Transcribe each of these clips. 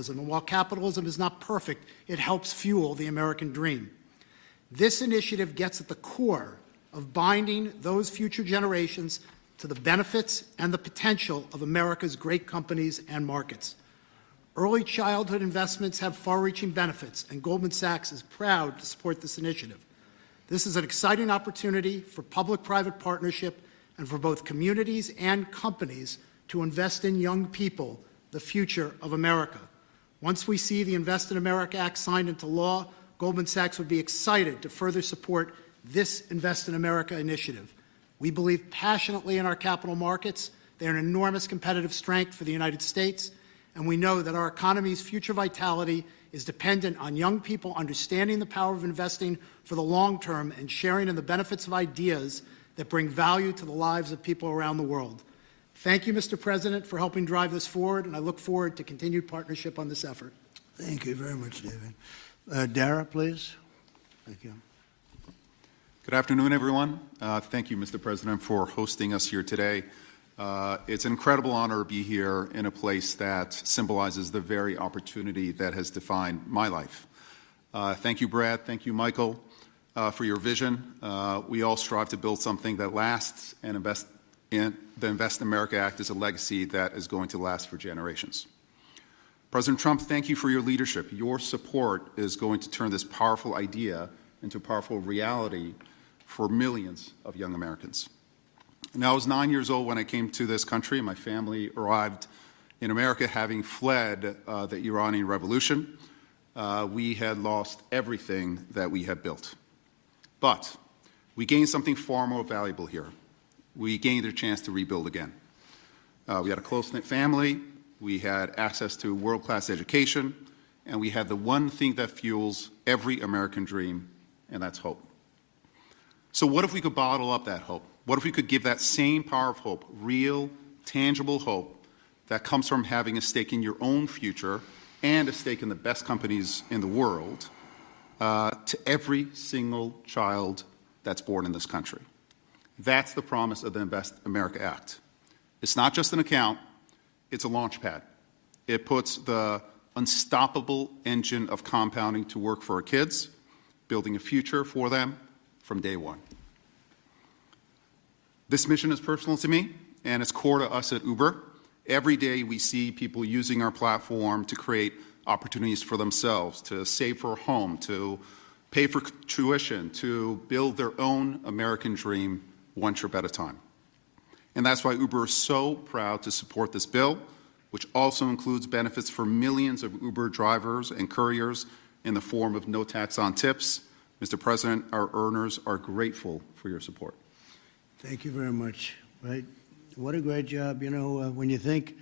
capitalism, and while capitalism is not perfect, it helps fuel the American dream. This initiative gets at the core of binding those future generations to the benefits and the potential of America's great companies and markets. Early childhood investments have far-reaching benefits, and Goldman Sachs is proud to support this initiative. This is an exciting opportunity for public-private partnership and for both communities and companies to invest in young people, the future of America. Once we see the Invest in America Act signed into law, Goldman Sachs would be excited to further support this Invest in America initiative. We believe passionately in our capital markets. They are an enormous competitive strength for the United States, and we know that our economy's future vitality is dependent on young people understanding the power of investing for the long term and sharing in the benefits of ideas that bring value to the lives of people around the world. Thank you, Mr. President, for helping drive this forward, and I look forward to continued partnership on this effort. Thank you very much, David. Dara, please. Thank you. Good afternoon, everyone. Thank you, Mr. President, for hosting us here today. It's an incredible honor to be here in a place that symbolizes the very opportunity that has defined my life. Thank you, Brad. Thank you, Michael, for your vision. We all strive to build something that lasts, and the Invest in America Act is a legacy that is going to last for generations. President Trump, thank you for your leadership. Your support is going to turn this powerful idea into a powerful reality for millions of young Americans. Now, I was 9 years old when I came to this country. My family arrived in America having fled the Iranian Revolution. We had lost everything that we had built. But we gained something far more valuable here. We gained a chance to rebuild again. We had a close-knit family, we had access to world-class education, and we had the one thing that fuels every American dream, and that's hope. So what if we could bottle up that hope? What if we could give that same power of hope, real, tangible hope, that comes from having a stake in your own future and a stake in the best companies in the world, to every single child that's born in this country? That's the promise of the Invest America Act. It's not just an account, it's a launch pad. It puts the unstoppable engine of compounding to work for our kids, building a future for them from day one. This mission is personal to me, and it's core to us at Uber. Every day we see people using our platform to create opportunities for themselves, to save for a home, to pay for tuition, to build their own American dream one trip at a time. And that's why Uber is so proud to support this bill, which also includes benefits for millions of Uber drivers and couriers in the form of no tax on tips. Mr. President, our earners are grateful for your support. Thank you very much. Right? What a great job. You know, when you think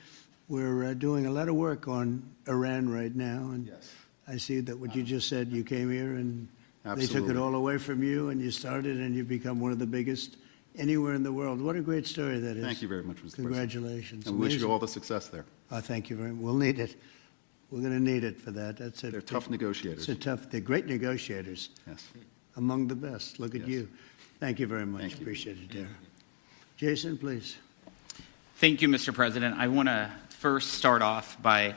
we're doing a lot of work on Iran right now, and yes. I see that what you just said, you came here and Absolutely. They took it all away from you, and you started, and you've become one of the biggest anywhere in the world. What a great story that is. Thank you very much, Mr. Congratulations. And we wish you all the success there. Thank you very much. We'll need it. We're going to need it for that. That's it. They're tough negotiators. They're great negotiators. Yes. Among the best. Look at Yes. you. Thank you very much. Thank you. Appreciate it, Dara. Jason, please. Thank you, Mr. President. I want to first start off by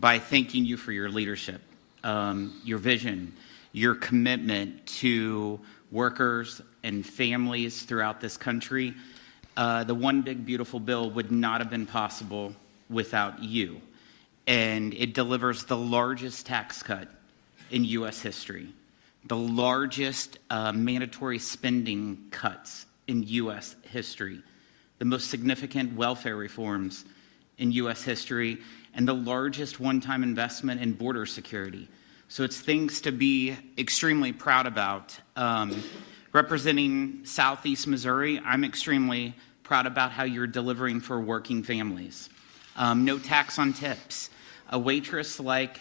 thanking you for your leadership, your vision, your commitment to workers and families throughout this country. The One Big Beautiful Bill would not have been possible without you. And it delivers the largest tax cut in U.S. history, the largest mandatory spending cuts in U.S. history, the most significant welfare reforms in U.S. history, and the largest one-time investment in border security. So it's things to be extremely proud about. Representing Southeast Missouri, I'm extremely proud about how you're delivering for working families. No tax on tips. A waitress like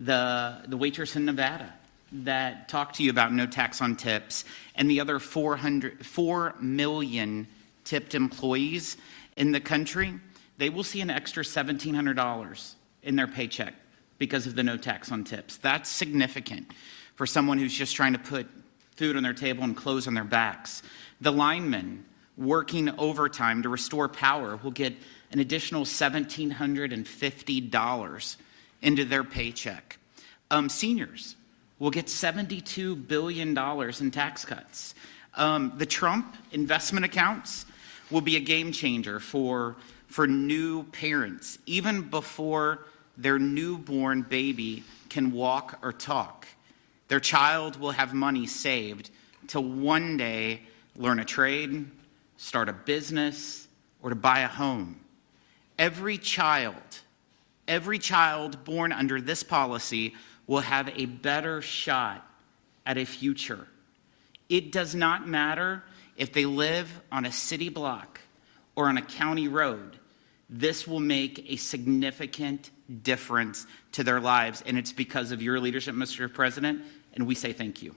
the waitress in Nevada that talked to you about no tax on tips, and the other 4 million tipped employees in the country, they will see an extra $1,700 in their paycheck because of the no tax on tips. That's significant for someone who's just trying to put food on their table and clothes on their backs. The linemen working overtime to restore power will get an additional $1,750 into their paycheck. Seniors will get $72 billion in tax cuts. The Trump investment accounts will be a game changer for new parents, even before their newborn baby can walk or talk. Their child will have money saved to one day learn a trade, start a business, or to buy a home. Every child born under this policy will have a better shot at a future. It does not matter if they live on a city block or on a county road. This will make a significant difference to their lives, and it's because of your leadership, Mr. President, and we say thank you.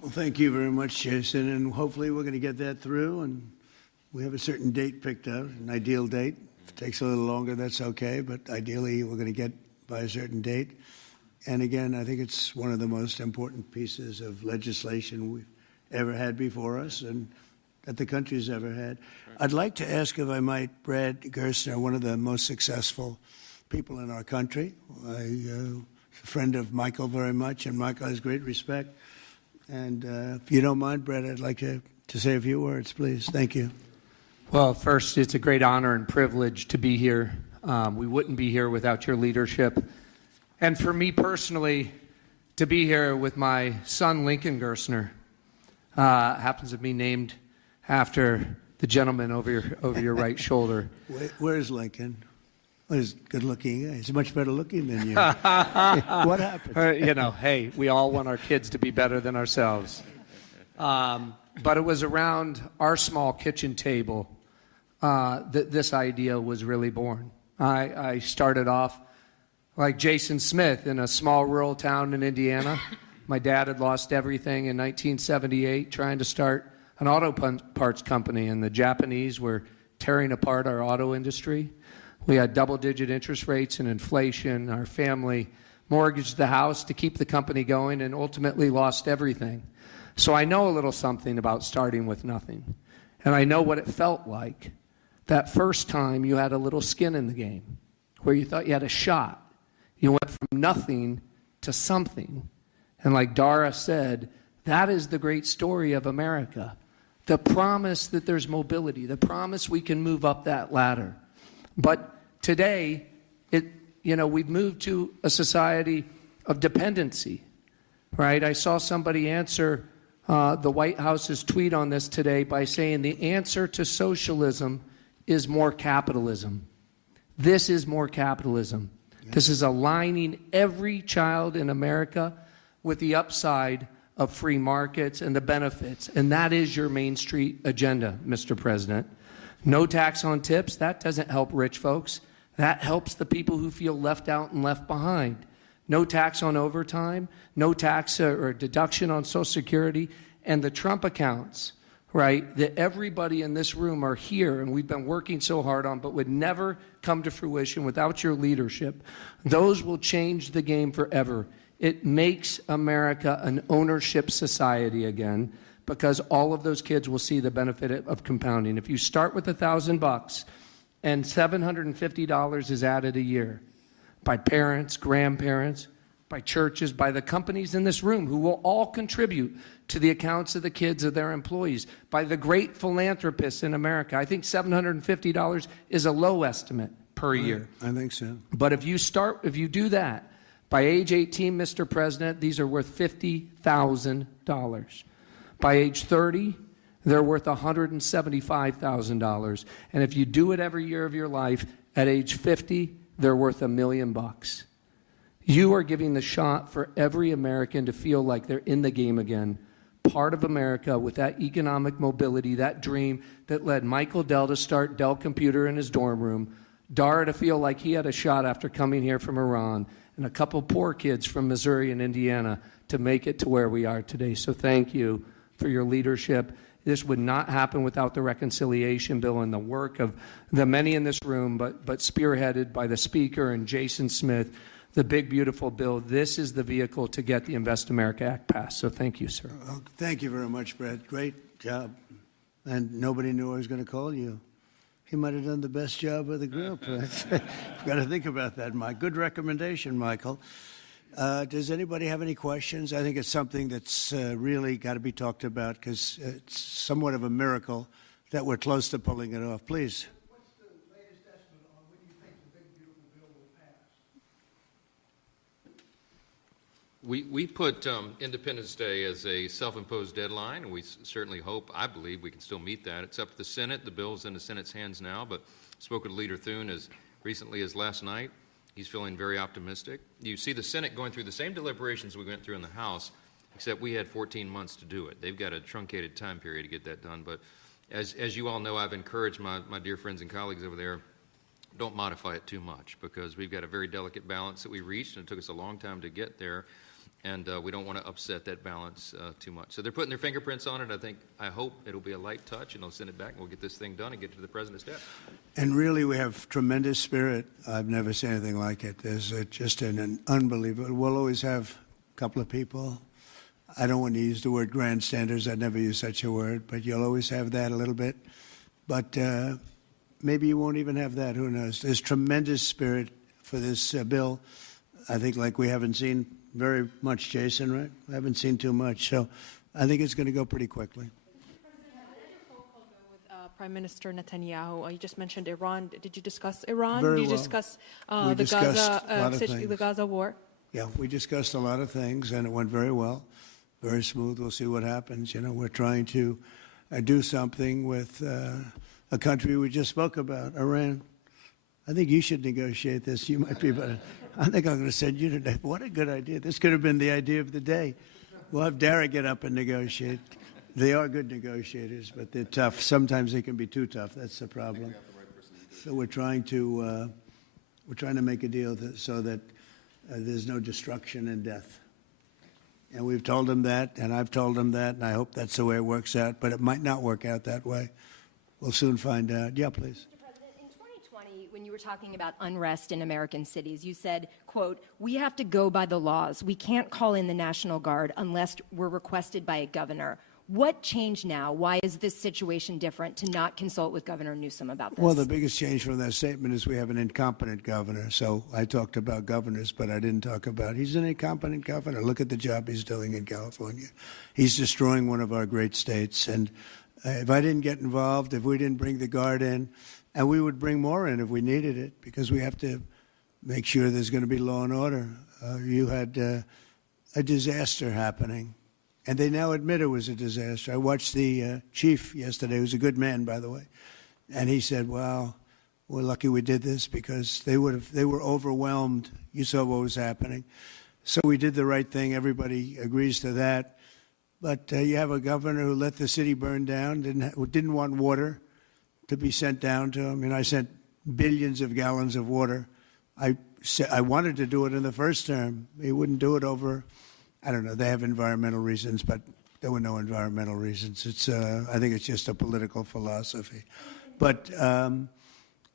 Well, thank you very much, Jason, and hopefully we're going to get that through, and we have a certain date picked out, an ideal date. If it takes a little longer, that's okay, but ideally we're going to get by a certain date. And again, I think it's one of the most important pieces of legislation we've ever had before us and that the country's ever had. I'd like to ask, if I might, Brad Gerstner, one of the most successful people in our country. I'm a friend of Michael very much, and Michael has great respect. And if you don't mind, Brad, I'd like to say a few words, please. Thank you. Well, first, it's a great honor and privilege to be here. We wouldn't be here without your leadership. And for me personally, to be here with my son, Lincoln Gerstner, happens to be named after the gentleman over your right shoulder. Where's Lincoln? Well, he's good looking. He's much better looking than you. What happened? Hey, we all want our kids to be better than ourselves. But it was around our small kitchen table that this idea was really born. I started off like Jason Smith in a small rural town in Indiana. My dad had lost everything in 1978 trying to start an auto parts company, and the Japanese were tearing apart our auto industry. We had double-digit interest rates and inflation. Our family mortgaged the house to keep the company going and ultimately lost everything. So I know a little something about starting with nothing. And I know what it felt like that first time you had a little skin in the game, where you thought you had a shot. You went from nothing to something. And like Dara said, that is the great story of America. The promise that there's mobility, the promise we can move up that ladder. But today, we've moved to a society of dependency, right? I saw somebody answer the White House's tweet on this today by saying the answer to socialism is more capitalism. This is more capitalism. This is aligning every child in America with the upside of free markets and the benefits. And that is your Main Street agenda, Mr. President. No tax on tips, that doesn't help rich folks. That helps the people who feel left out and left behind. No tax on overtime, no tax or deduction on Social Security, and the Trump accounts, right, that everybody in this room are here and we've been working so hard on, but would never come to fruition without your leadership. Those will change the game forever. It makes America an ownership society again, because all of those kids will see the benefit of compounding. If you start with $1,000 and $750 is added a year by parents, grandparents, by churches, by the companies in this room who will all contribute to the accounts of the kids of their employees, by the great philanthropists in America. I think $750 is a low estimate per year. I think so. But if you do that, by age 18, Mr. President, these are worth $50,000. By age 30, they're worth $175,000. And if you do it every year of your life, at age 50, they're worth $1 million. You are giving the shot for every American to feel like they're in the game again, part of America with that economic mobility, that dream that led Michael Dell to start Dell Computer in his dorm room, Dara to feel like he had a shot after coming here from Iran, and a couple poor kids from Missouri and Indiana to make it to where we are today. So thank you for your leadership. This would not happen without the reconciliation bill and the work of the many in this room, but spearheaded by the Speaker and Jason Smith, the big, beautiful bill. This is the vehicle to get the Invest America Act passed. So thank you, sir. Well, thank you very much, Brad. Great job. And nobody knew I was going to call you he might have done the best job of the group. Got to think about that, Mike. Good recommendation, Michael. Does anybody have any questions? I think it's something that's really got to be talked about because it's somewhat of a miracle that we're close to pulling it off. Please. What's the latest estimate on when you think the big, beautiful bill will pass? We put Independence Day as a self-imposed deadline, and we certainly hope, I believe, we can still meet that. It's up to the Senate. The bill's in the Senate's hands now, but I spoke with Leader Thune as recently as last night. He's feeling very optimistic. You see the Senate going through the same deliberations we went through in the House, except we had 14 months to do it. They've got a truncated time period to get that done, but as you all know, I've encouraged my dear friends and colleagues over there, don't modify it too much because we've got a very delicate balance that we reached, and it took us a long time to get there. And we don't want to upset that balance too much. So they're putting their fingerprints on it. I hope it'll be a light touch, and they'll send it back, and we'll get this thing done and get to the president's desk. And really, we have tremendous spirit. I've never seen anything like it. There's just an unbelievable. We'll always have a couple of people. I don't want to use the word grandstanders. I'd never use such a word, but you'll always have that a little bit. But maybe you won't even have that. Who knows? There's tremendous spirit for this bill. I think like we haven't seen very much, Jason, right? We haven't seen too much. So I think it's going to go pretty quickly. Prime Minister Netanyahu, you just mentioned Iran. Did you discuss Iran? Very Did you well. discuss We discussed a lot of the things. Gaza war? Yeah, we discussed a lot of things, and it went very well, very smooth. We'll see what happens. You know, we're trying to do something with a country we just spoke about, Iran. I think you should negotiate this. You might be better. I think I'm going to send you today. What a good idea. This could have been the idea of the day. We'll have Dara get up and negotiate. They are good negotiators, but they're tough. Sometimes they can be too tough. That's the problem. So we're trying to make a deal so that there's no destruction and death. And we've told them that, and I've told them that, and I hope that's the way it works out. But it might not work out that way. We'll soon find out. Yeah, please. In 2020, when you were talking about unrest in American cities, you said, quote, "We have to go by the laws. We can't call in the National Guard unless we're requested by a governor." What changed now? Why is this situation different to not consult with Governor Newsom about this? Well, the biggest change from that statement is we have an incompetent governor. So I talked about governors, but I didn't talk about he's an incompetent governor. Look at the job he's doing in California. He's destroying one of our great states. And if I didn't get involved, if we didn't bring the Guard in, and we would bring more in if we needed it, because we have to make sure there's going to be law and order. You had a disaster happening, and they now admit it was a disaster. I watched the chief yesterday, who's a good man, by the way, and he said, "Wow, we're lucky we did this because they were overwhelmed. You saw what was happening." So we did the right thing. Everybody agrees to that. But you have a governor who let the city burn down, didn't want water to be sent down to him. And I sent billions of gallons of water. I wanted to do it in the first term. He wouldn't do it over, I don't know, they have environmental reasons, but there were no environmental reasons. I think it's just a political philosophy. But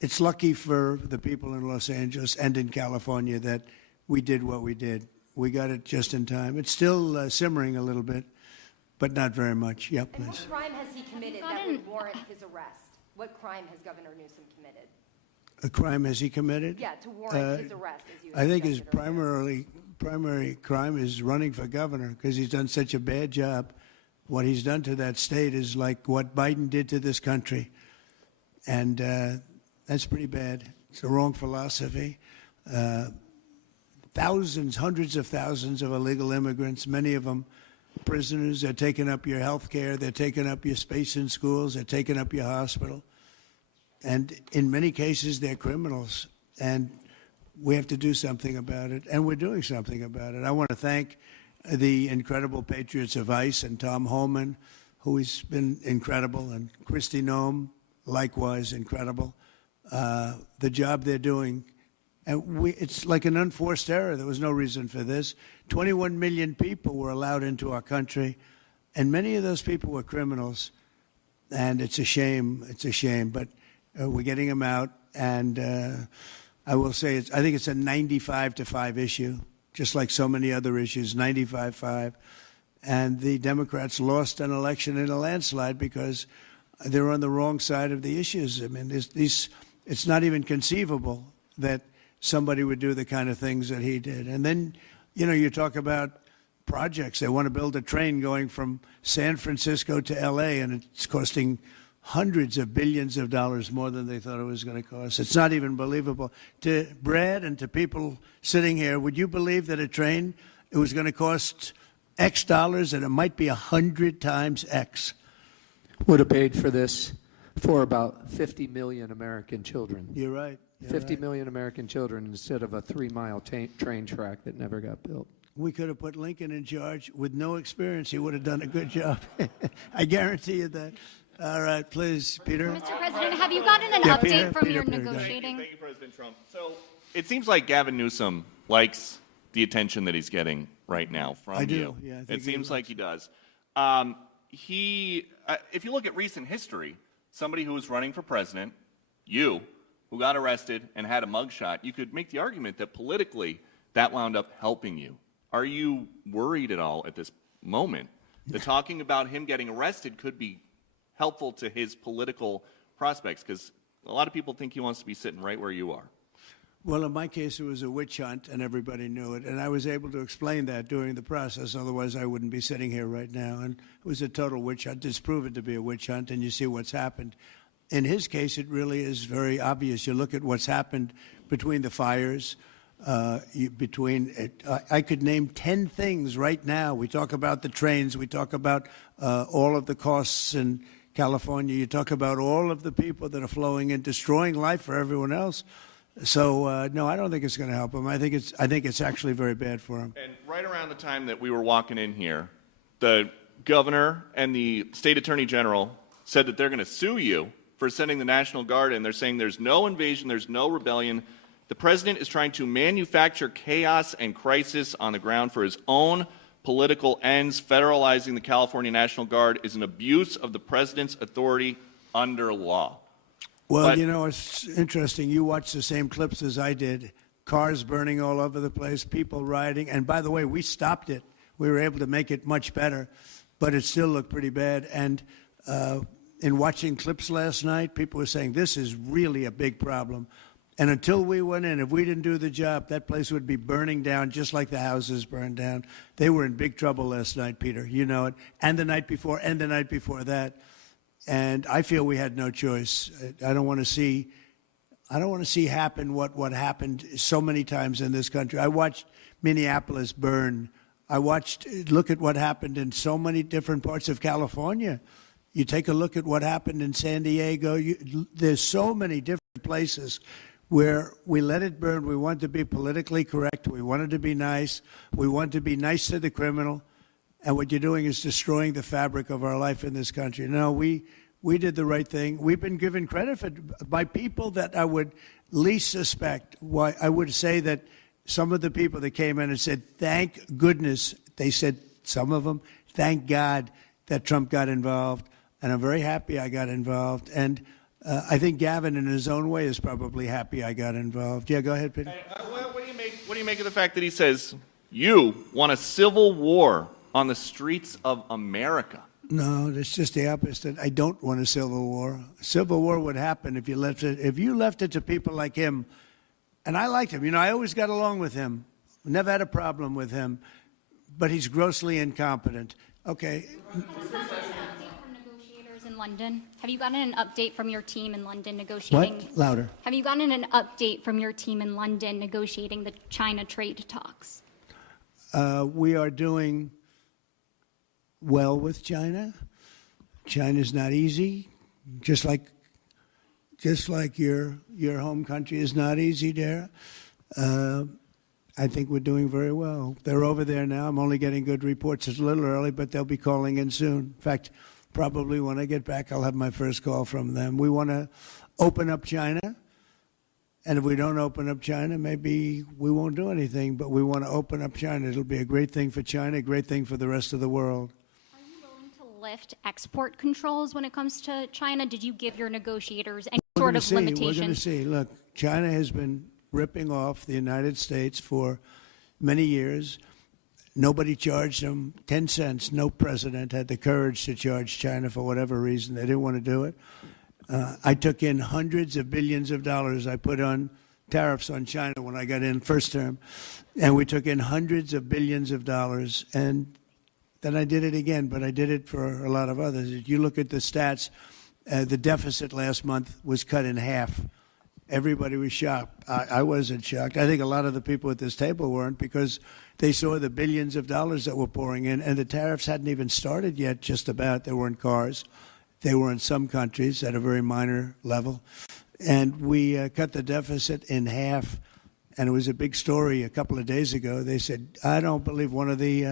it's lucky for the people in Los Angeles and in California that we did what we did. We got it just in time. It's still simmering a little bit, but not very much. Yeah, please. And what crime has he committed that would warrant his arrest? What crime has Governor Newsom committed? A crime has he committed? Yeah, to warrant his arrest, as you I think his suggested earlier. primary crime is running for governor because he's done such a bad job. What he's done to that state is like what Biden did to this country. And that's pretty bad. It's the wrong philosophy. Thousands, hundreds of thousands of illegal immigrants, many of them prisoners. They're taking up your health care. They're taking up your space in schools. They're taking up your hospital. And in many cases, they're criminals. And we have to do something about it. And we're doing something about it. I want to thank the incredible patriots of ICE and Tom Homan, who has been incredible, and Kristi Noem, likewise incredible. The job they're doing. And it's like an unforced error. There was no reason for this. 21 million people were allowed into our country, and many of those people were criminals. And it's a shame. It's a shame. But we're getting them out. And I will say, I think it's a 95-5 issue, just like so many other issues, 95-5. And the Democrats lost an election in a landslide because they're on the wrong side of the issues. I mean, it's not even conceivable that somebody would do the kind of things that he did. And then, you talk about projects. They want to build a train going from San Francisco to L.A., and it's costing hundreds of billions of dollars more than they thought it was going to cost. It's not even believable. To Brad and to people sitting here, would you believe that a train, it was going to cost X dollars and it might be 100 times X? Would have paid for this for about 50 million American children. You're right. 50 million American children instead of a 3-mile train track that never got built. We could have put Lincoln in charge with no experience. He would have done a good job. I guarantee you that. All right, please, Peter. Mr. President, have you gotten an update from your negotiating? Thank you, President Trump. So it seems like Gavin Newsom likes the attention that he's getting right now from I do. you. Yeah, I think it seems like he does. If you look at recent history, somebody who was running for president, you, who got arrested and had a mugshot, you could make the argument that politically that wound up helping you. Are you worried at all at this moment that talking about him getting arrested could be helpful to his political prospects? Because a lot of people think he wants to be sitting right where you are. Well, in my case, it was a witch hunt, and everybody knew it. And I was able to explain that during the process. Otherwise, I wouldn't be sitting here right now. And it was a total witch hunt. It's proven to be a witch hunt, and you see what's happened. In his case, it really is very obvious. You look at what's happened between the fires, I could name 10 things right now. We talk about the trains. We talk about all of the costs in California. You talk about all of the people that are flowing in, destroying life for everyone else. So no, I don't think it's going to help him. I think it's actually very bad for him. And right around the time that we were walking in here, the governor and the state attorney general said that they're going to sue you for sending the National Guard in. They're saying there's no invasion, there's no rebellion. The president is trying to manufacture chaos and crisis on the ground for his own political ends. Federalizing the California National Guard is an abuse of the president's authority under law. Well, it's interesting. You watched the same clips as I did. Cars burning all over the place, people rioting. And by the way, we stopped it. We were able to make it much better, but it still looked pretty bad. And in watching clips last night, people were saying this is really a big problem. And until we went in, if we didn't do the job, that place would be burning down just like the houses burned down. They were in big trouble last night, Peter. You know it. And the night before, and the night before that. And I feel we had no choice. I don't want to see happen what happened so many times in this country. I watched Minneapolis burn. Look at what happened in so many different parts of California. You take a look at what happened in San Diego. There's so many different places where we let it burn. We want to be politically correct. We wanted to be nice. We want to be nice to the criminal. And what you're doing is destroying the fabric of our life in this country. No, we did the right thing. We've been given credit by people that I would least suspect. Why I would say that some of the people that came in and said, thank goodness, they said, some of them, thank God that Trump got involved. And I'm very happy I got involved. And I think Gavin, in his own way, is probably happy I got involved. Yeah, go ahead, Peter. What do you make of the fact that he says, you want a civil war on the streets of America? No, that's just the opposite. I don't want a civil war. Civil war would happen if you left it to people like him. And I liked him. I always got along with him. Never had a problem with him. But he's grossly incompetent. Okay. In London, have you gotten an update from your team in London negotiating? What? Louder. Have you gotten an update from your team in London negotiating the China trade talks? We are doing well with China. China's not easy, just like your home country is not easy there. I think we're doing very well. They're over there now. I'm only getting good reports. It's a little early, but they'll be calling in soon. In fact, probably when I get back, I'll have my first call from them. We want to open up China. And if we don't open up China, maybe we won't do anything. But we want to open up China. It'll be a great thing for China, a great thing for the rest of the world. Are you willing to lift export controls when it comes to China? Did you give your negotiators any sort of limitation? We're going to see. Look, China has been ripping off the United States for many years. Nobody charged them 10 cents. No president had the courage to charge China for whatever reason. They didn't want to do it. I took in hundreds of billions of dollars. I put on tariffs on China when I got in first term, and we took in hundreds of billions of dollars. And then I did it again, but I did it for a lot of others. If you look at the stats, the deficit last month was cut in half. Everybody was shocked. I wasn't shocked. I think a lot of the people at this table weren't, because they saw the billions of dollars that were pouring in, and the tariffs hadn't even started yet, just about. They were in cars. They were in some countries at a very minor level. And we cut the deficit in half, and it was a big story a couple of days ago. They said, I don't believe, one of the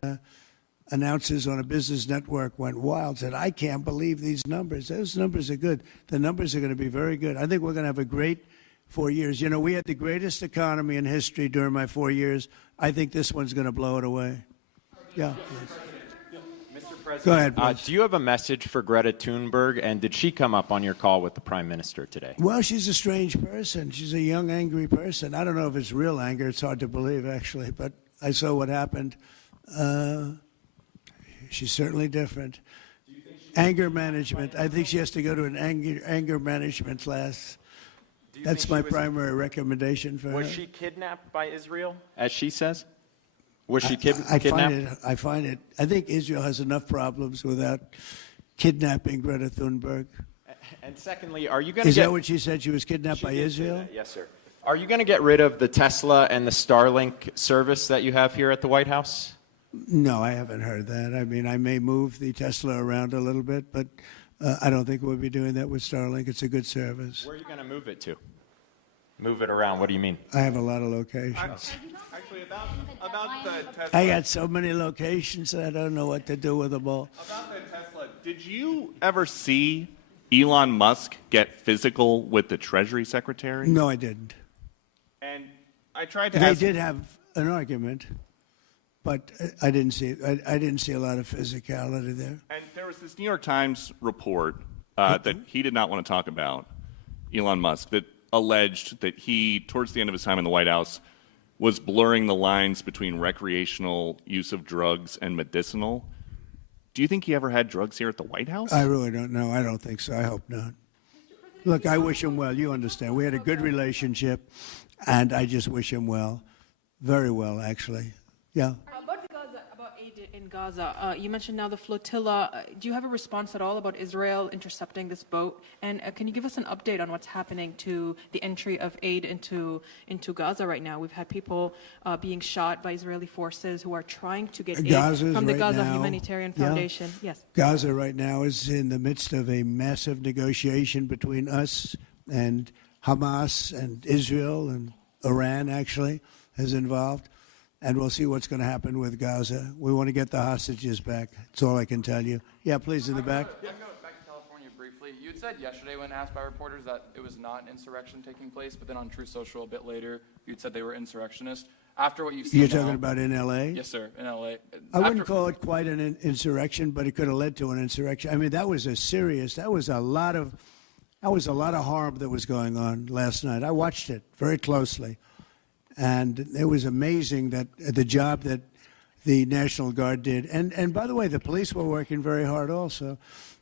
announcers on a business network went wild, said, I can't believe these numbers. Those numbers are good. The numbers are going to be very good. I think we're going to have a great 4 years. You know, we had the greatest economy in history during my 4 years. I think this one's going to blow it away. Yeah. Mr. President, go ahead, please. Do you have a message for Greta Thunberg, and did she come up on your call with the Prime Minister today? Well, she's a strange person. She's a young, angry person. I don't know if it's real anger. It's hard to believe, actually, but I saw what happened. She's certainly different. Anger management. I think she has to go to an anger management class. That's my primary recommendation for her. Was she kidnapped by Israel, as she says? Was she kidnapped? I find it. I think Israel has enough problems without kidnapping Greta Thunberg. And secondly, are you going to Is that what she said? She was kidnapped by Israel? Yes, sir. Are you going to get rid of the Tesla and the Starlink service that you have here at the White House? No, I haven't heard that. I mean, I may move the Tesla around a little bit, but I don't think we'll be doing that with Starlink. It's a good service. Where are you going to move it to? Move it around. What do you mean? I have a lot of locations. Actually, about the Tesla. I got so many locations that I don't know what to do with them all. About the Tesla, did you ever see Elon Musk get physical with the Treasury Secretary? No, I didn't. And I tried to They ask... did have an argument, but I didn't see. I didn't see a lot of physicality there. And there was this New York Times report that he did not want to talk about, Elon Musk, that alleged that he, towards the end of his time in the White House, was blurring the lines between recreational use of drugs and medicinal. Do you think he ever had drugs here at the White House? I really don't know. I don't think so. I hope not. Look, I wish him well. You understand. We had a good relationship, and I just wish him well. Very well, actually. Yeah. About aid in Gaza, you mentioned now the flotilla. Do you have a response at all about Israel intercepting this boat? And can you give us an update on what's happening to the entry of aid into Gaza right now? We've had people being shot by Israeli forces who are trying to get aid from the right Gaza now, Humanitarian Foundation. Yes. Gaza right now is in the midst of a massive negotiation between us and Hamas and Israel, and Iran actually is involved. And we'll see what's going to happen with Gaza. We want to get the hostages back. That's all I can tell you. Yeah, please, in the back. I can go back to California briefly. You had said yesterday when asked by reporters that it was not an insurrection taking place, but then on True Social a bit later, you'd said they were insurrectionists. After what you've seen You're now, talking about in L.A.? Yes, sir, in L.A. I wouldn't call it quite an insurrection, but it could have led to an insurrection. I mean, that was a lot of harm that was going on last night. I watched it very closely. And it was amazing that the job that the National Guard did. And by the way, the police were working very hard also.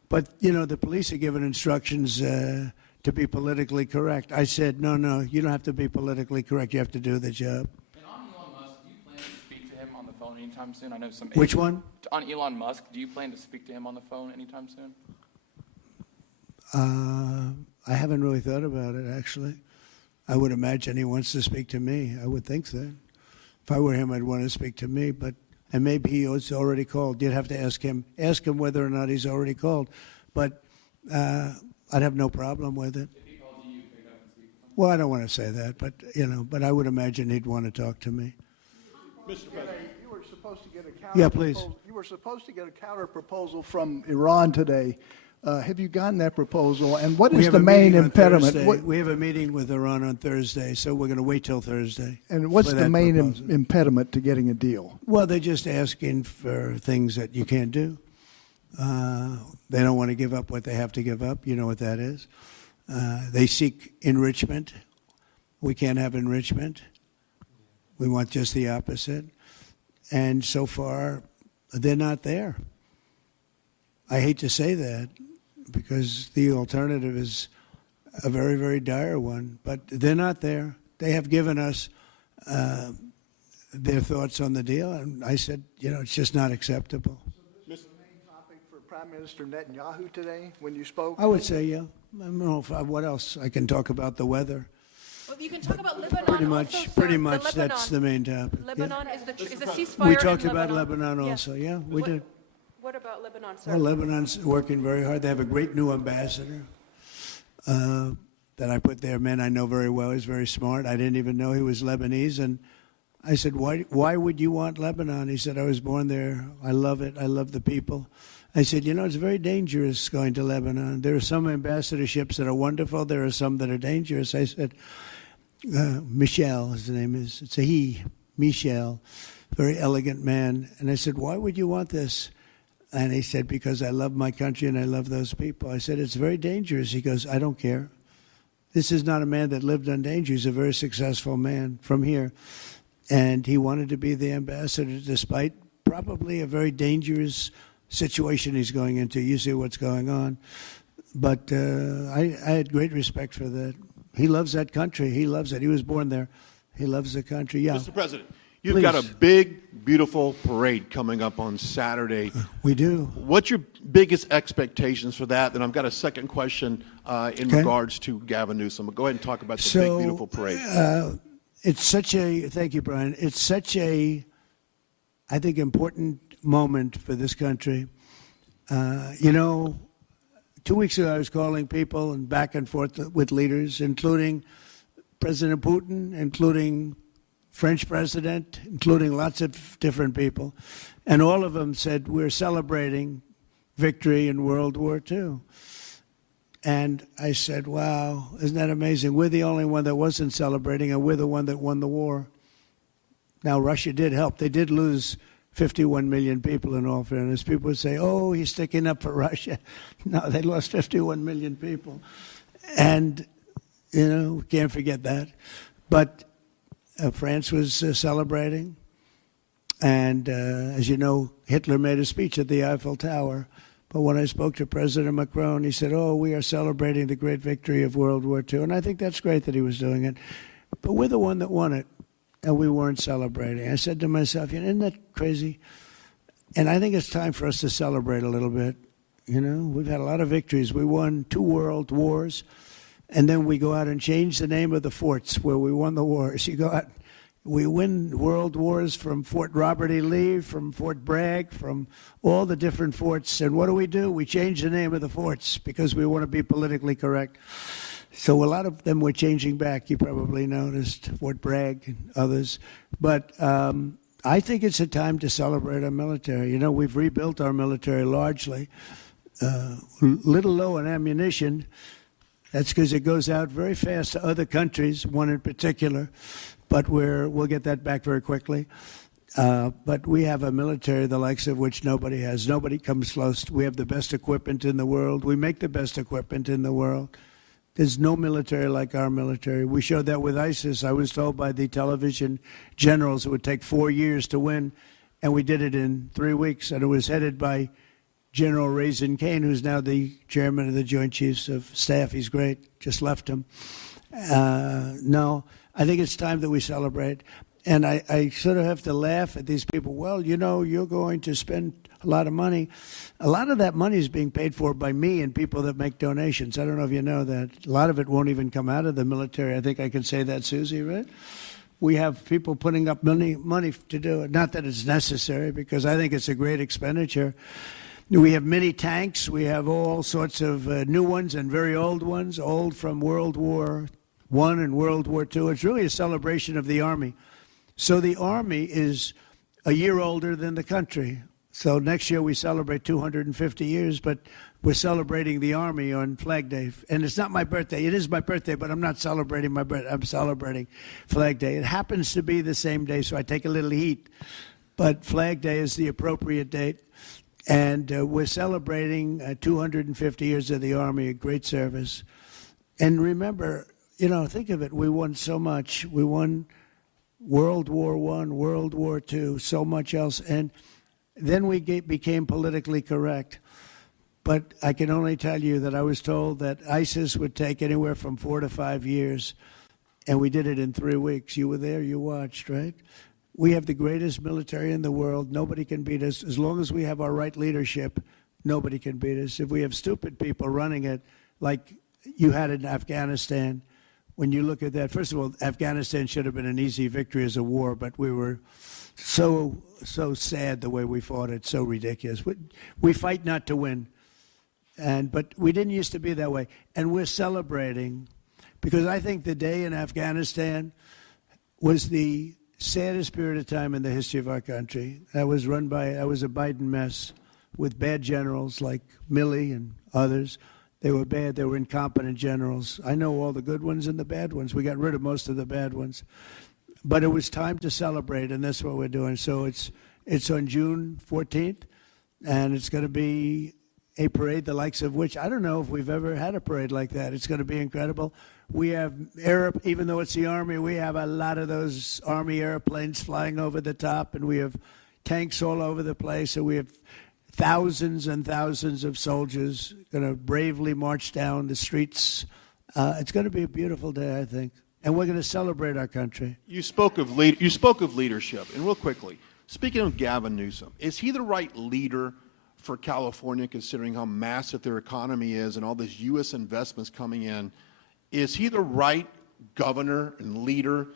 But, you know, the police are given instructions to be politically correct. I said, no, you don't have to be politically correct. You have to do the job. And on Elon Musk, do you plan to speak to him on the phone anytime soon? I know some. Which one? On Elon Musk, do you plan to speak to him on the phone anytime soon? I haven't really thought about it, actually. I would imagine he wants to speak to me. I would think that. If I were him, I'd want to speak to me. And maybe he's already called. You'd have to ask him whether or not he's already called. But I'd have no problem with it. If he calls you, pick up and speak to him? Well, I don't want to say that, but I would imagine he'd want to talk to me. Mr. President, you were supposed to get a counter. Yeah, please. You were supposed to get a counter proposal from Iran today. Have you gotten that proposal? And what is the main impediment? We have a meeting with Iran on Thursday, so we're going to wait till Thursday. And what's the main impediment to getting a deal? Well, they're just asking for things that you can't do. They don't want to give up what they have to give up. You know what that is. They seek enrichment. We can't have enrichment. We want just the opposite. And so far, they're not there. I hate to say that because the alternative is a very, very dire one, but they're not there. They have given us their thoughts on the deal, and I said, it's just not acceptable. Was this the main topic for Prime Minister Netanyahu today when you spoke? I would say, yeah. I don't know what else. I can talk about the weather. Well, you can talk about Lebanon. Pretty much, that's the main topic. Lebanon is the ceasefire. We talked in about Lebanon also. Yeah, we did. What about Lebanon, sir? Well, Lebanon's working very hard. They have a great new ambassador that I put there. Man, I know very well. He's very smart. I didn't even know he was Lebanese. And I said, why would you want Lebanon? He said, I was born there. I love it. I love the people. I said, it's very dangerous going to Lebanon. There are some ambassadorships that are wonderful. There are some that are dangerous. I said, Michel, his name is. It's a he, Michel, very elegant man. And I said, why would you want this? And he said, because I love my country and I love those people. I said, it's very dangerous. He goes, I don't care. This is not a man that lived on danger. He's a very successful man from here. And he wanted to be the ambassador despite probably a very dangerous situation he's going into. You see what's going on. But I had great respect for that. He loves that country. He loves it. He was born there. He loves the country. Yeah. Mr. President, you've got a big, beautiful parade coming up on Saturday. We do. What's your biggest expectations for that? And I've got a second question in regards to Gavin Newsom. Go ahead and talk about the big, beautiful parade. It's such a, thank you, Brian. It's such a, I think, important moment for this country. 2 weeks ago, I was calling people and back and forth with leaders, including President Putin, including French president, including lots of different people. And all of them said, we're celebrating victory in World War II. And I said, wow, isn't that amazing? We're the only one that wasn't celebrating, and we're the one that won the war. Now, Russia did help. They did lose 51 million people, in all fairness. People would say, oh, he's sticking up for Russia. No, they lost 51 million people. And, can't forget that. But France was celebrating. And, as you know, Hitler made a speech at the Eiffel Tower. But when I spoke to President Macron, he said, oh, we are celebrating the great victory of World War II. And I think that's great that he was doing it. But we're the one that won it, and we weren't celebrating. I said to myself, isn't that crazy? And I think it's time for us to celebrate a little bit. We've had a lot of victories. We won 2 world wars, and then we go out and change the name of the forts where we won the wars. You go out, we win world wars from Fort Robert E. Lee, from Fort Bragg, from all the different forts. And what do? We change the name of the forts because we want to be politically correct. So a lot of them were changing back. You probably noticed Fort Bragg and others. But I think it's a time to celebrate our military. We've rebuilt our military largely. Little low on ammunition. That's because it goes out very fast to other countries, one in particular. But we'll get that back very quickly. But we have a military the likes of which nobody has. Nobody comes close. We have the best equipment in the world. We make the best equipment in the world. There's no military like our military. We showed that with ISIS. I was told by the television generals it would take 4 years to win, and we did it in 3 weeks. And it was headed by General Raisin Kane, who's now the chairman of the Joint Chiefs of Staff. He's great. Just left him. No, I think it's time that we celebrate. And I sort of have to laugh at these people. Well, you're going to spend a lot of money. A lot of that money is being paid for by me and people that make donations. I don't know if you know that. A lot of it won't even come out of the military. I think I can say that, Susie, right? We have people putting up money to do it. Not that it's necessary, because I think it's a great expenditure. We have many tanks. We have all sorts of new ones and very old ones, old from World War I and World War II. It's really a celebration of the Army. So the Army is a year older than the country. So next year we celebrate 250 years, but we're celebrating the Army on Flag Day. And it's not my birthday. It is my birthday, but I'm not celebrating my birthday. I'm celebrating Flag Day. It happens to be the same day, so I take a little heat. But Flag Day is the appropriate date. And we're celebrating 250 years of the Army, a great service. And remember, think of it, we won so much. We won World War I, World War II, so much else. And then we became politically correct. But I can only tell you that I was told that ISIS would take anywhere from 4 to 5 years, and we did it in 3 weeks. You were there, you watched, right? We have the greatest military in the world. Nobody can beat us. As long as we have our right leadership, nobody can beat us. If we have stupid people running it, like you had in Afghanistan, when you look at that, first of all, Afghanistan should have been an easy victory as a war, but we were so sad the way we fought it, so ridiculous. We fight not to win. But we didn't used to be that way. And we're celebrating, because I think the day in Afghanistan was the saddest period of time in the history of our country. That was a Biden mess with bad generals like Milley and others. They were bad. They were incompetent generals. I know all the good ones and the bad ones. We got rid of most of the bad ones. But it was time to celebrate, and that's what we're doing. So it's on June 14th, and it's going to be a parade the likes of which I don't know if we've ever had a parade like that. It's going to be incredible. We have even though it's the Army, we have a lot of those Army airplanes flying over the top, and we have tanks all over the place. So we have thousands and thousands of soldiers going to bravely march down the streets. It's going to be a beautiful day, I think, and we're going to celebrate our country. You spoke of leadership, and real quickly, speaking of Gavin Newsom, is he the right leader for California, considering how massive their economy is and all these U.S. investments coming in? Is he the right governor and leader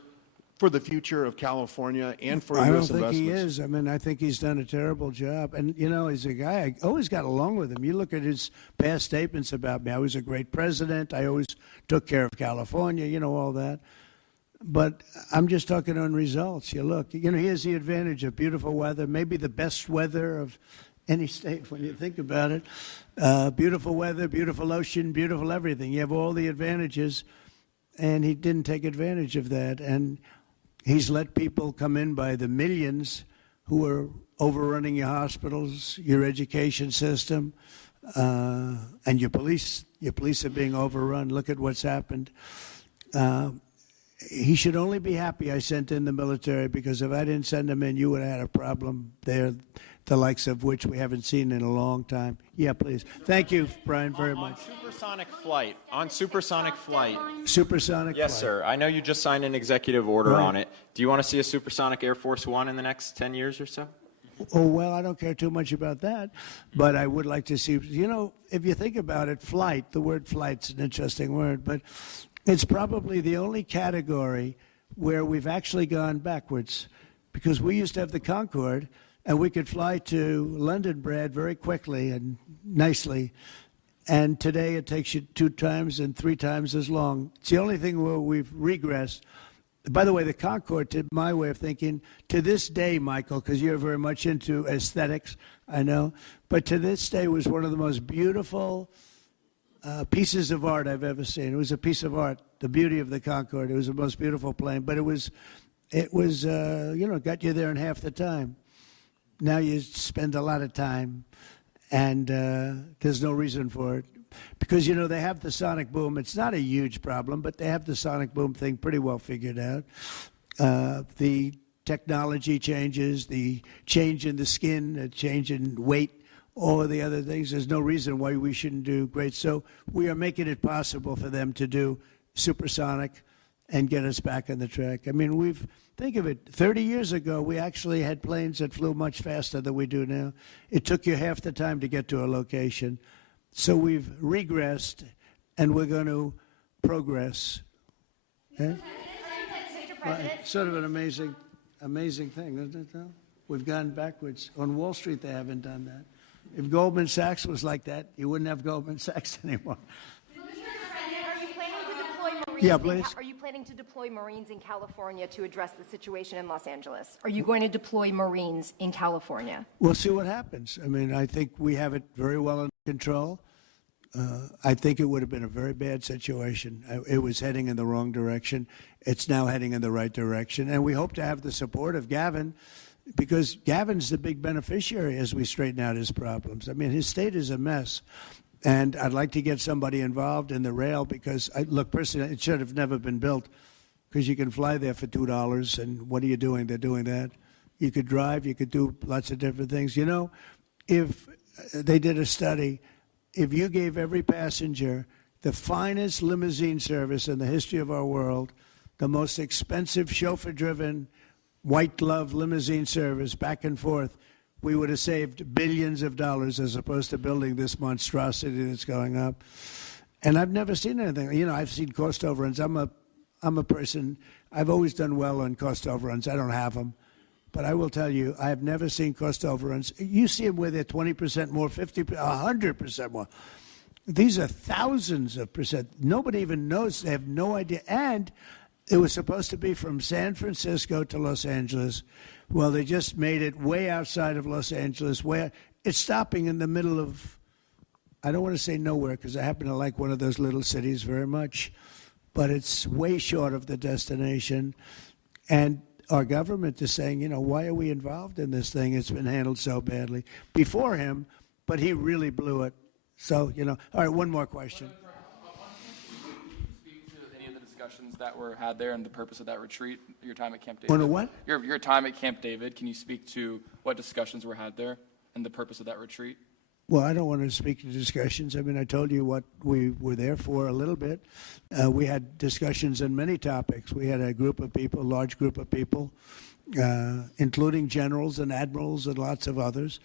for the future of California and for U.S. investments? I don't think he is. I mean, I think he's done a terrible job. And, you know, he's a guy, I always got along with him. You look at his past statements about me. I was a great president. I always took care of California, you know, all that. But I'm just talking on results. You look, you know, he has the advantage of beautiful weather, maybe the best weather of any state when you think about it. Beautiful weather, beautiful ocean, beautiful everything. You have all the advantages, and he didn't take advantage of that. And he's let people come in by the millions who are overrunning your hospitals, your education system, and your police. Your police are being overrun. Look at what's happened. He should only be happy I sent in the military, because if I didn't send them in, you would have had a problem there, the likes of which we haven't seen in a long time. Yeah, please. Thank you, Brian, very much. Supersonic flight. On supersonic flight. Supersonic Yes, flight. sir. I know you just signed an executive order Right. on it. Do you want to see a supersonic Air Force One in the next 10 years or so? Oh, well, I don't care too much about that, but I would like to see, you know, if you think about it, flight, the word flight's an interesting word, but it's probably the only category where we've actually gone backwards, because we used to have the Concorde, and we could fly to London, Brad, very quickly and nicely. And today it takes you 2 times and 3 times as long. It's the only thing where we've regressed. By the way, the Concorde, to my way of thinking, to this day, Michael, because you're very much into aesthetics, I know, but to this day was one of the most beautiful pieces of art I've ever seen. It was a piece of art, the beauty of the Concorde. It was the most beautiful plane, but it was you know, got you there in half the time. Now you spend a lot of time, and there's no reason for it. Because, you know, they have the sonic boom. It's not a huge problem, but they have the sonic boom thing pretty well figured out. The technology changes, the change in the skin, the change in weight, all of the other things. There's no reason why we shouldn't do great. So we are making it possible for them to do supersonic and get us back on the track. I mean, think of it, 30 years ago, we actually had planes that flew much faster than we do now. It took you half the time to get to a location. So we've regressed, and we're going to progress. Yeah? Right. Sort of an amazing thing, isn't it, though? We've gone backwards. On Wall Street, they haven't done that. If Goldman Sachs was like that, you wouldn't have Goldman Sachs anymore. Yeah, please. Are you planning to deploy Marines in California to address the situation in Los Angeles? Are you going to deploy Marines in California? We'll see what happens. I mean, I think we have it very well under control. I think it would have been a very bad situation. It was heading in the wrong direction. It's now heading in the right direction. And we hope to have the support of Gavin, because Gavin's the big beneficiary as we straighten out his problems. I mean, his state is a mess. And I'd like to get somebody involved in the rail, because, look, personally, it should have never been built. because you can fly there for $2, and what are you doing? They're doing that. You could drive, you could do lots of different things. You know, if they did a study, if you gave every passenger the finest limousine service in the history of our world, the most expensive chauffeur-driven, white-glove limousine service back and forth, we would have saved billions of dollars as opposed to building this monstrosity that's going up. And I've never seen anything. You know, I've seen cost overruns. I'm a person, I've always done well on cost overruns. I don't have them. But I will tell you, I have never seen cost overruns. You see them where they're 20% more, 50%, 100% more. These are thousands of percent. Nobody even knows. They have no idea. And it was supposed to be from San Francisco to Los Angeles. Well, they just made it way outside of Los Angeles, where it's stopping in the middle of, I don't want to say nowhere because I happen to like one of those little cities very much, but it's way short of the destination. And our government is saying, you know, why are we involved in this thing? It's been handled so badly. Before him, but he really blew it. So, you know, all right, one more question. Speak to any of the discussions that were had there and the purpose of that retreat, your time at Camp David. On a what? Your time at Camp David. Can you speak to what discussions were had there and the purpose of that retreat? Well, I don't want to speak to discussions. I mean, I told you what we were there for a little bit. We had discussions on many topics. We had a group of people, a large group of people, including generals and admirals and lots of others.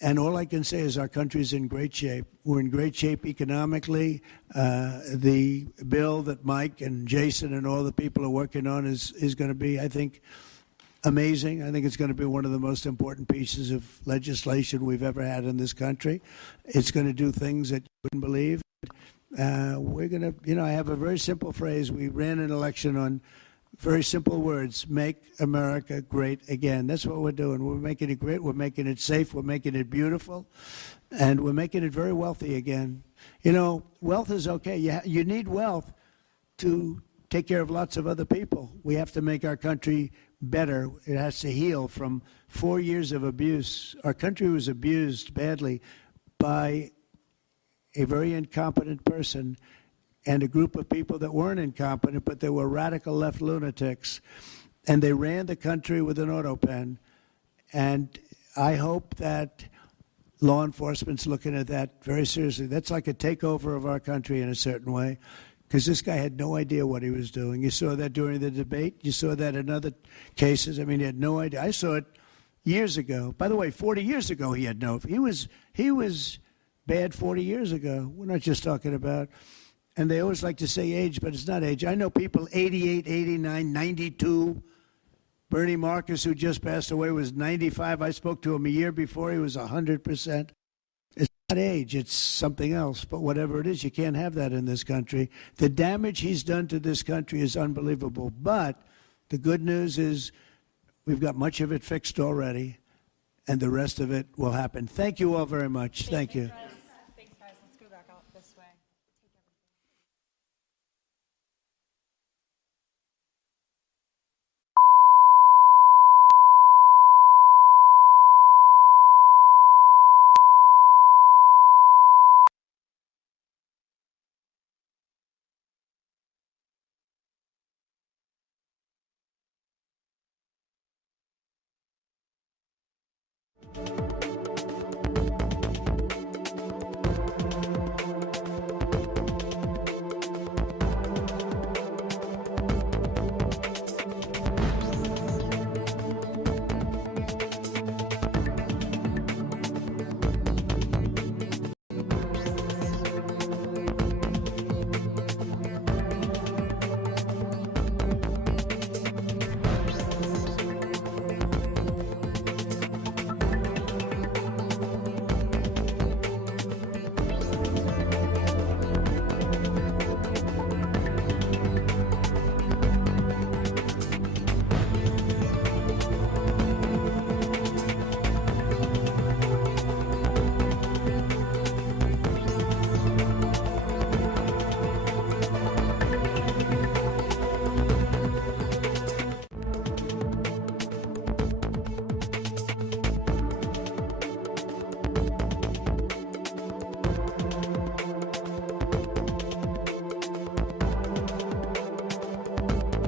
And all I can say is our country's in great shape. We're in great shape economically. The bill that Mike and Jason and all the people are working on is going to be, I think, amazing. I think it's going to be one of the most important pieces of legislation we've ever had in this country. It's going to do things that you wouldn't believe. We're going to, you know, I have a very simple phrase. We ran an election on very simple words: make America great again. That's what we're doing. We're making it great. We're making it safe. We're making it beautiful. And we're making it very wealthy again. You know, wealth is okay. You need wealth to take care of lots of other people. We have to make our country better. It has to heal from 4 years of abuse. Our country was abused badly by a very incompetent person and a group of people that weren't incompetent, but they were radical left lunatics. And they ran the country with an auto pen. And I hope that law enforcement's looking at that very seriously. That's like a takeover of our country in a certain way, because this guy had no idea what he was doing. You saw that during the debate. You saw that in other cases. I mean, he had no idea. I saw it years ago. By the way, 40 years ago, he had no. He was bad 40 years ago. We're not just talking about. And they always like to say age, but it's not age. I know people 88, 89, 92. Bernie Marcus, who just passed away, was 95. I spoke to him a year before. He was 100%. It's not age. It's something else. But whatever it is, you can't have that in this country. The damage he's done to this country is unbelievable. But the good news is we've got much of it fixed already, and the rest of it will happen. Thank you all very much. Thank you. Thanks, guys. Let's go back out this way. Take